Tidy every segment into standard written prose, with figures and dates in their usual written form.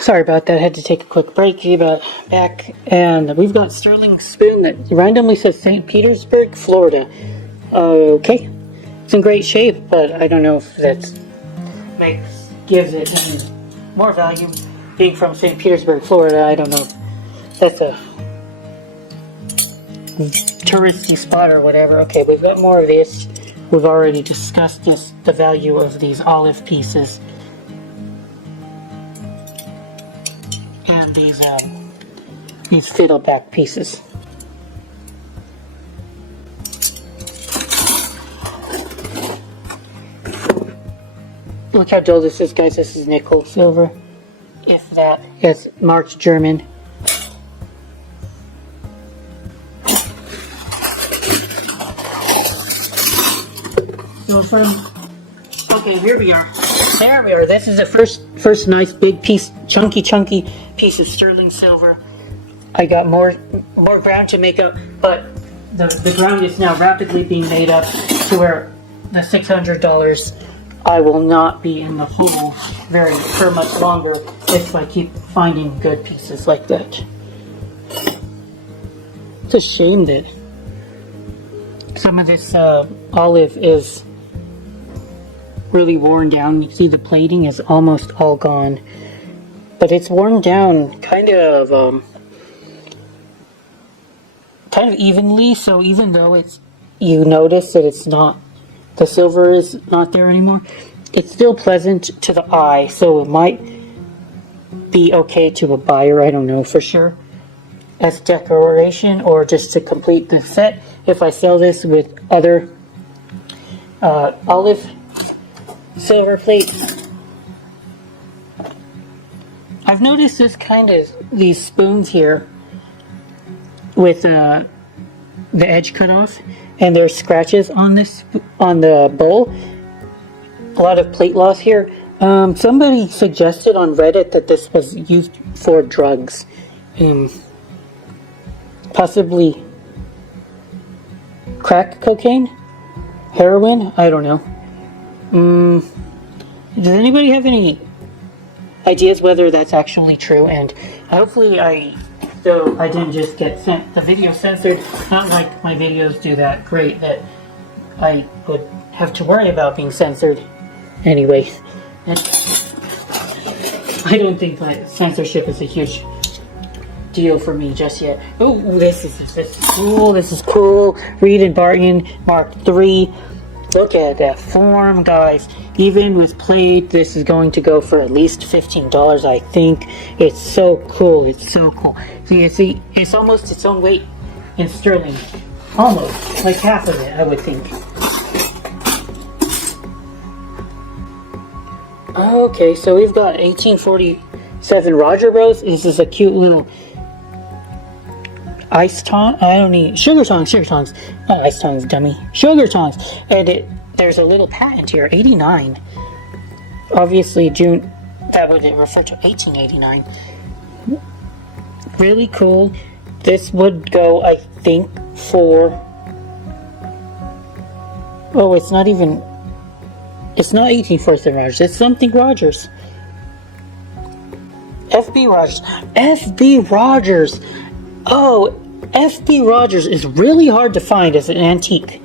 Sorry about that, I had to take a quick break, but back, and we've got sterling spoon that randomly says St. Petersburg, Florida. Okay, it's in great shape, but I don't know if that gives it any more value. Being from St. Petersburg, Florida, I don't know if that's a touristy spot or whatever. Okay, we've got more of this. We've already discussed the value of these olive pieces. And these fiddleback pieces. Look how dull this is, guys. This is nickel silver. If that. It's marked German. So okay, here we are. There we are. This is the first nice big piece, chunky piece of sterling silver. I got more ground to make up, but the ground is now rapidly being made up to where the $600 I will not be in the hole for much longer if I keep finding good pieces like that. It's a shame that some of this olive is really worn down. You see the plating is almost all gone, but it's worn down kind of evenly, so even though you notice that it's not, the silver is not there anymore, it's still pleasant to the eye, so it might be okay to a buyer, I don't know for sure, as decoration or just to complete the set. If I sell this with other olive silver plate. I've noticed these spoons here with the edge cut off, and there's scratches on the bowl. A lot of plate loss here. Somebody suggested on Reddit that this was used for drugs, possibly crack cocaine, heroin. I don't know. Does anybody have any ideas whether that's actually true? And hopefully though I didn't just get the video censored, not like my videos do that great that I would have to worry about being censored. Anyway, I don't think that censorship is a huge deal for me just yet. Oh, this is cool. This is cool. Reed and Barton Mark III. Look at that form, guys. Even with plate, this is going to go for at least $15, I think. It's so cool. It's so cool. See, it's almost its own weight in sterling. Almost. Like half of it, I would think. Okay, so we've got 1847 Roger Bros. This is a cute little ice tong. I don't need sugar tongs. Not ice tongs, dummy. Sugar tongs. And there's a little patent here, 89. Obviously, June. That would refer to 1889. Really cool. This would go, I think, for. Oh, it's not even. It's not 1847 Rogers. It's something Rogers. FB Rogers. FB Rogers. Oh, FB Rogers is really hard to find as an antique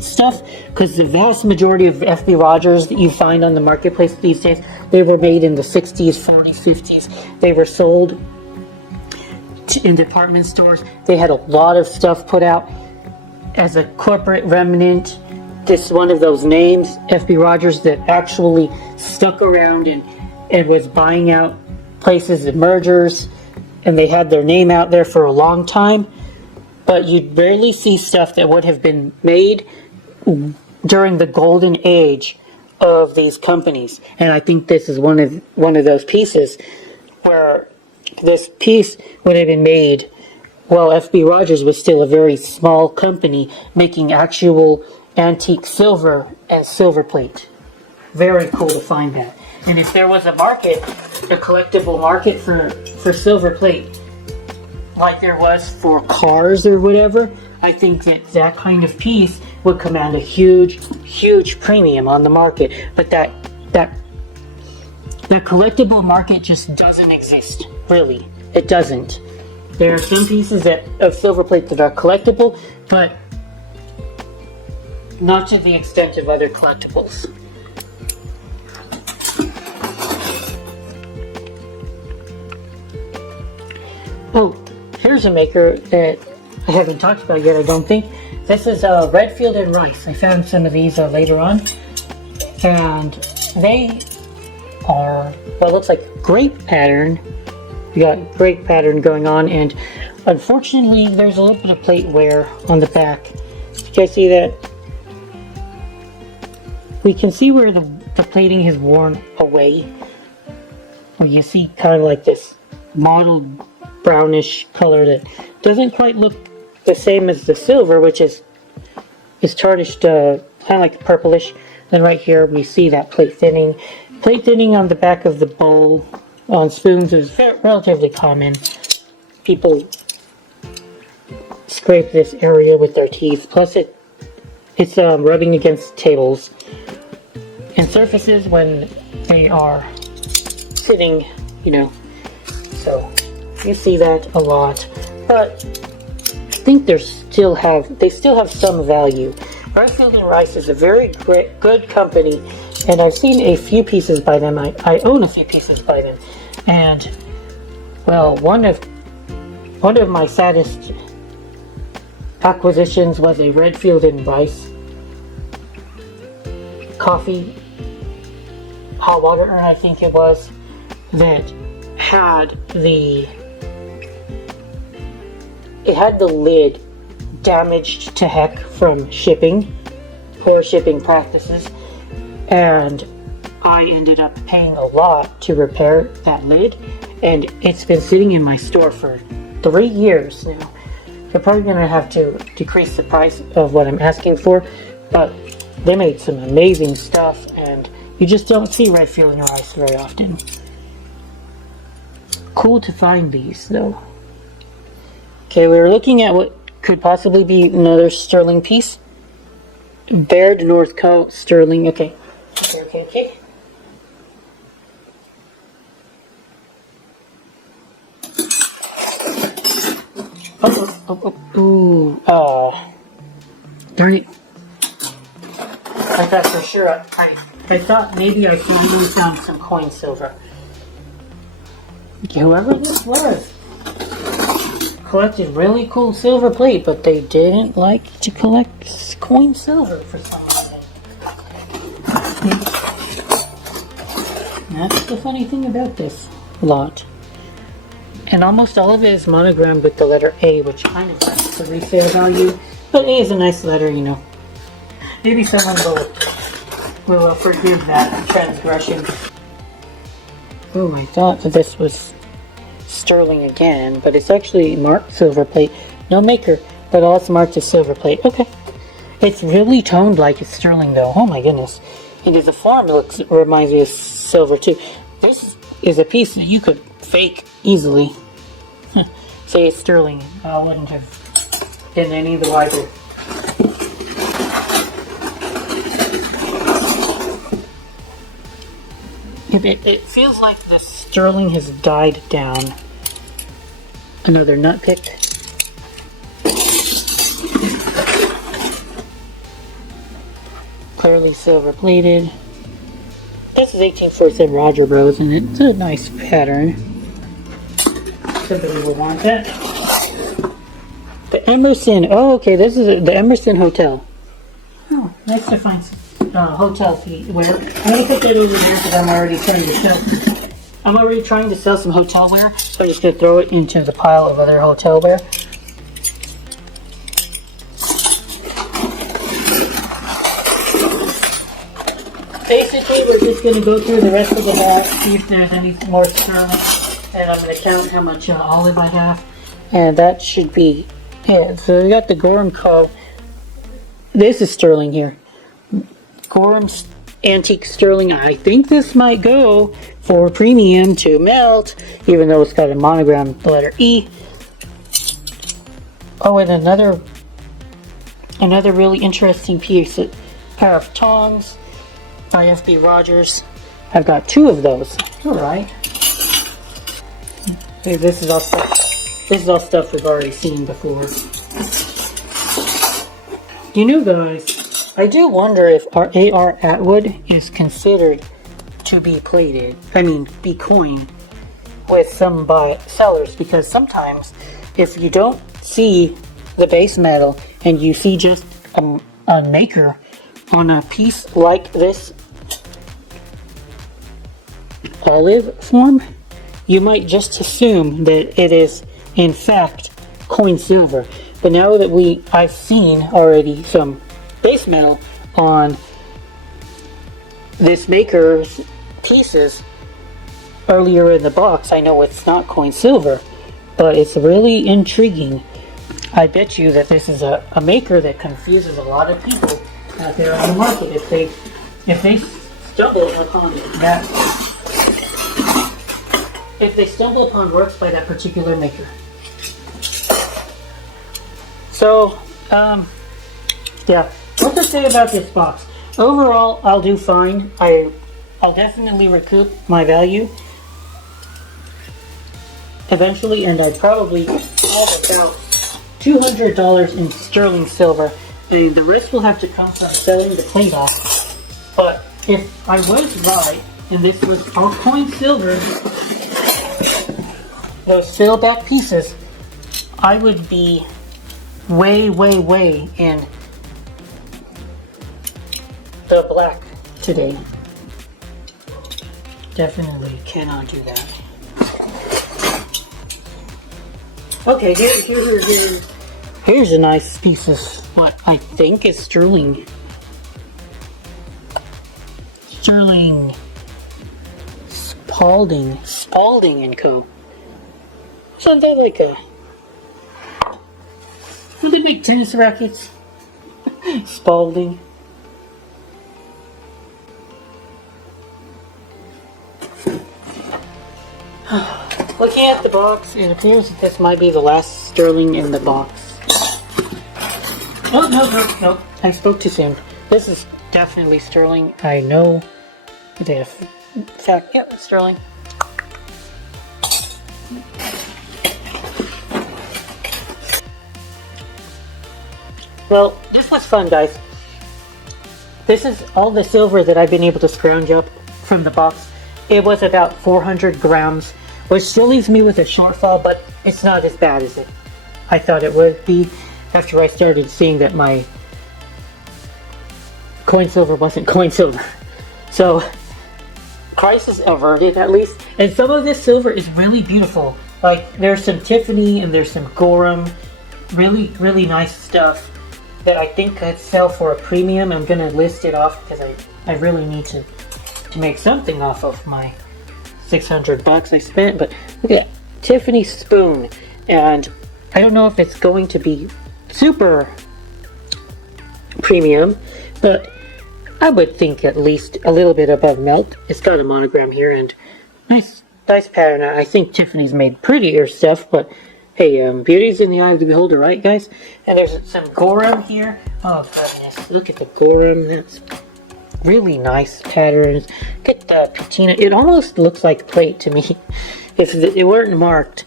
stuff, because the vast majority of FB Rogers that you find on the marketplace these days, they were made in the 60s, 40s, 50s. They were sold in department stores. They had a lot of stuff put out as a corporate remnant. This is one of those names, FB Rogers, that actually stuck around and was buying out places and mergers, and they had their name out there for a long time. But you'd rarely see stuff that would have been made during the golden age of these companies. And I think this is one of those pieces where this piece would have been made while FB Rogers was still a very small company making actual antique silver and silver plate. Very cool to find that. And if there was a market, a collectible market for silver plate, like there was for cars or whatever, I think that kind of piece would command a huge premium on the market. But that the collectible market just doesn't exist. Really, it doesn't. There are some pieces of silver plate that are collectible, but not to the extent of other collectibles. Oh, here's a maker that I haven't talked about yet, I don't think. This is Redfield Rice. I found some of these later on. And they are what looks like grape pattern. We got grape pattern going on, and unfortunately there's a little bit of plate wear on the back. You guys see that? We can see where the plating has worn away. Where you see kind of like this mottled brownish color that doesn't quite look the same as the silver, which is tarnished kind of like purplish. Then right here we see that plate thinning. Plate thinning on the back of the bowl on spoons is relatively common. People scrape this area with their teeth. Plus it's rubbing against tables and surfaces when they are sitting, you know. So you see that a lot. But I think they still have some value. Redfield Rice is a very good company, and I've seen a few pieces by them. I own a few pieces by them, and well, one of my saddest acquisitions was a Redfield Rice coffee hot water urn, I think it was, that had the lid damaged to heck from poor shipping practices, and I ended up paying a lot to repair that lid, and it's been sitting in my store for 3 years now. They're probably going to have to decrease the price of what I'm asking for, but they made some amazing stuff, and you just don't see Redfield Rice very often. Cool to find these, though. Okay, we were looking at what could possibly be another sterling piece. Baird North Coast sterling. Okay. Ooh. Darn it. I thought for sure. I thought maybe I finally found some coin silver. Whoever this was collected really cool silver plate, but they didn't like to collect coin silver for some reason. That's the funny thing about this lot. And almost all of it is monogrammed with the letter A, which kind of has the resale value. But A is a nice letter, you know. Maybe someone will forgive that transgression. Oh, I thought that this was sterling again, but it's actually marked silver plate. No maker, but all it's marked as silver plate. Okay. It's really toned like it's sterling though. Oh my goodness. And the form reminds me of silver too. This is a piece that you could fake easily. Say it's sterling. I wouldn't have been any the wiser. It feels like the sterling has died down. Another nut pick. Clearly silver plated. This is 1847 Roger Bros, and it's a nice pattern. Somebody will want that. The Emerson. Oh, okay. This is the Emerson Hotel. Oh, nice to find some hotel feet. Where I'm gonna put that over here because I'm already trying to sell some hotel wear. So I'm just gonna throw it into the pile of other hotel wear. Basically, we're just going to go through the rest of the bag, see if there's any more sterling, and I'm going to count how much olive I have, and that should be it. So we got the Gorham Co. This is sterling here. Gorham's Antique Sterling. I think this might go for premium to melt, even though it's got a monogram, the letter E. Oh, and another really interesting piece, a pair of tongs by F.B. Rogers. I've got 2 of those. Alright. Hey, this is all stuff we've already seen before. You know, guys, I do wonder if our AR Atwood is considered to be plated. I mean, be coined with some sellers, because sometimes if you don't see the base metal and you see just a maker on a piece like this olive form, you might just assume that it is in fact coin silver. But now that I've seen already some base metal on this maker's pieces earlier in the box, I know it's not coin silver, but it's really intriguing. I bet you that this is a maker that confuses a lot of people out there on the market if they stumble upon that, if they stumble upon works by that particular maker. So, yeah, what to say about this box? Overall, I'll do fine. I'll definitely recoup my value eventually, and I'd probably have about $200 in sterling silver, and the rest will have to come from selling the plate off. But if I was right, and this was all coin silver, those fiddle back pieces, I would be way in the black today. Definitely cannot do that. Okay, here's a nice piece of what I think is sterling. Sterling Spalding and Co. Sounds like a... Do they make tennis rackets? Spalding. Looking at the box, it appears that this might be the last sterling in the box. Oh, no. I spoke too soon. This is definitely sterling. I know that. In fact, yeah, it's sterling. Well, this was fun, guys. This is all the silver that I've been able to scrounge up from the box. It was about 400 grams, which still leaves me with a shortfall, but it's not as bad as I thought it would be after I started seeing that my coin silver wasn't coin silver. So, crisis averted at least. And some of this silver is really beautiful. Like, there's some Tiffany and there's some Gorham. Really nice stuff that I think could sell for a premium. I'm gonna list it off because I really need to make something off of my $600 I spent. But look at that, Tiffany spoon, and I don't know if it's going to be super premium, but I would think at least a little bit above melt. It's got a monogram here and nice pattern. I think Tiffany's made prettier stuff, but hey, beauty's in the eye of the beholder, right, guys? And there's some Gorham here. Oh goodness, look at the Gorham. That's really nice patterns. Look at the patina. It almost looks like plate to me. If it weren't marked,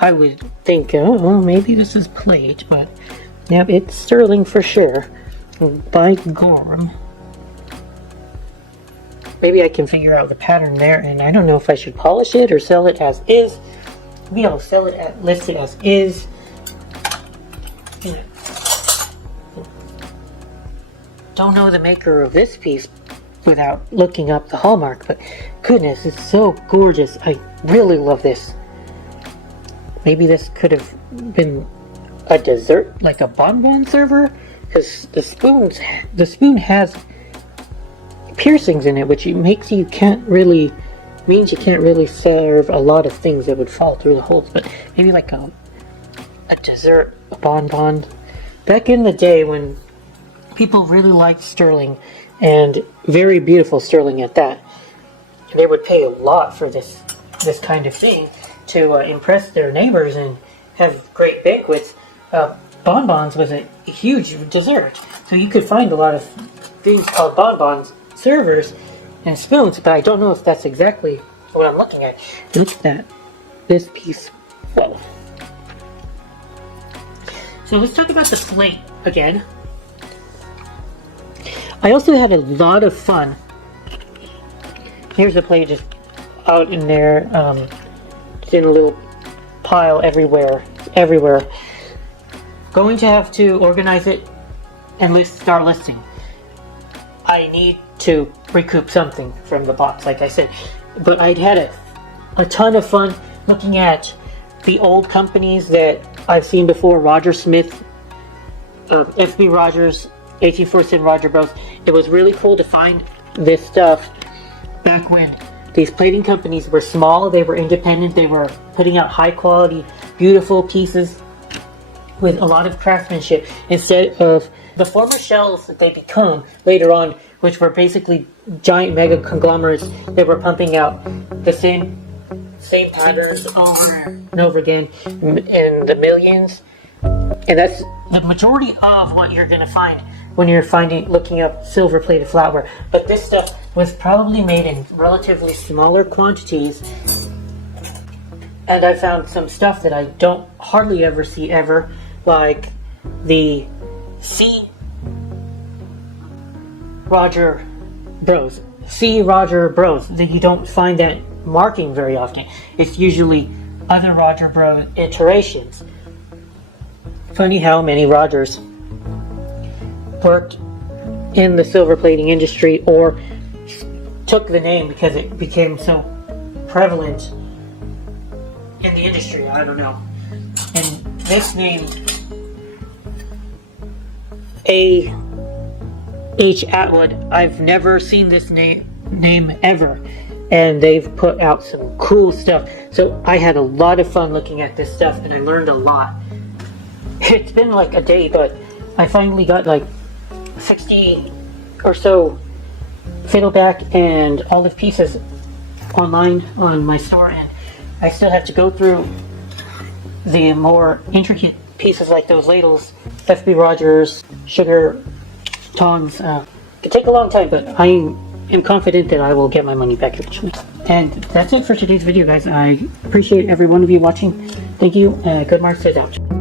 I would think, oh, well, maybe this is plate, but yep, it's sterling for sure. By Gorham. Maybe I can figure out the pattern there, and I don't know if I should polish it or sell it as is. Maybe I'll sell it at, list it as is. Don't know the maker of this piece without looking up the hallmark, but goodness, it's so gorgeous. I really love this. Maybe this could have been a dessert, like a bonbon server, because the spoon has piercings in it, which means you can't really serve a lot of things that would fall through the holes. But maybe like a dessert, a bonbon. Back in the day when people really liked sterling, and very beautiful sterling at that, they would pay a lot for this kind of thing to impress their neighbors and have great banquets. Bonbons was a huge dessert, so you could find a lot of things called bonbons servers, and spoons, but I don't know if that's exactly what I'm looking at. Look at that. This piece. Whoa. So let's talk about the plate again. I also had a lot of fun. Here's the plate just out in there, just in a little pile everywhere. Going to have to organize it and start listing. I need to recoup something from the box, like I said. But I'd had a ton of fun looking at the old companies that I've seen before. Roger Smith, F.B. Rogers, 1847 Roger Bros. It was really cool to find this stuff back when these plating companies were small, they were independent, they were putting out high quality, beautiful pieces with a lot of craftsmanship, instead of the former shells that they become later on, which were basically giant mega conglomerates that were pumping out the same patterns over and over again in the millions. And that's the majority of what you're going to find when you're looking up silver plated flatware. But this stuff was probably made in relatively smaller quantities, and I found some stuff that I don't hardly ever see ever, like the C. Roger Bros. That you don't find that marking very often. It's usually other Roger Bros iterations. Funny how many Rogers worked in the silver plating industry or took the name because it became so prevalent in the industry. I don't know. And this name, A.H. Atwood, I've never seen this name ever, and they've put out some cool stuff. So I had a lot of fun looking at this stuff, and I learned a lot. It's been like a day, but I finally got like 60 or so fiddleback and olive pieces online on my store, and I still have to go through the more intricate pieces like those ladles, F.B. Rogers, sugar, tongs. It could take a long time, but I am confident that I will get my money back eventually. And that's it for today's video, guys. I appreciate every one of you watching. Thank you. Good Mark says out.